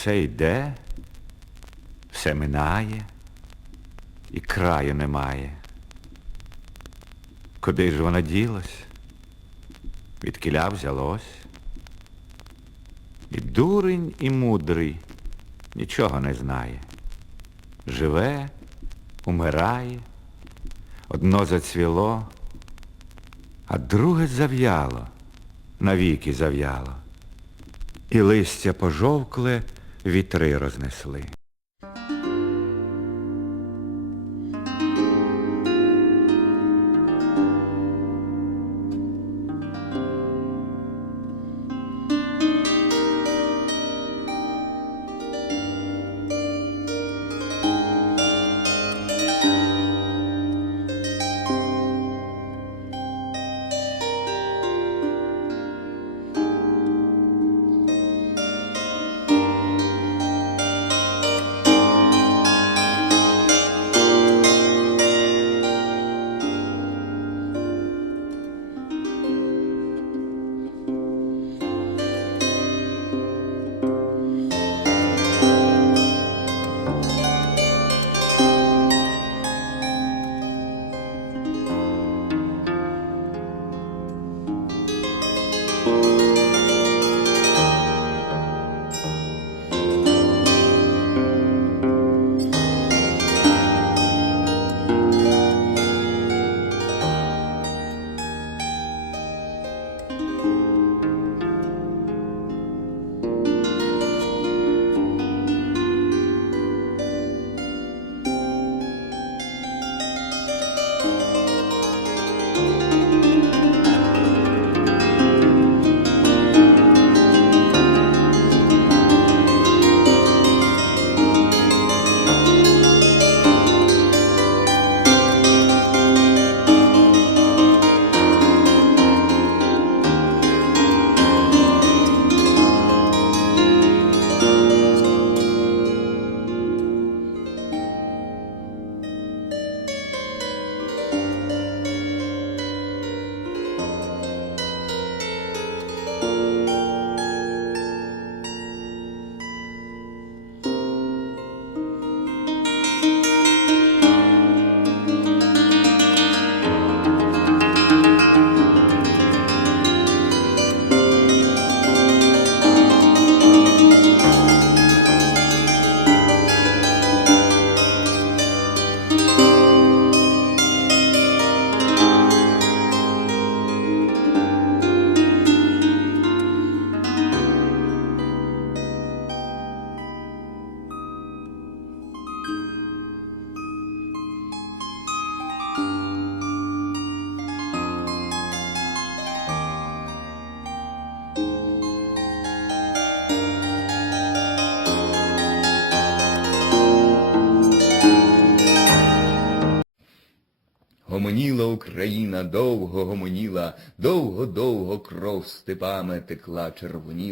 Все йде, все минає, і краю немає. Куди ж воно ділось? Від кіля взялось? І дурень, і мудрий нічого не знає. Живе, умирає, одно зацвіло, а друге зав'яло, навіки зав'яло. І листя пожовкле вітри рознесли. Гомоніла Україна, довго гомоніла, довго-довго кров степами текла червоніла.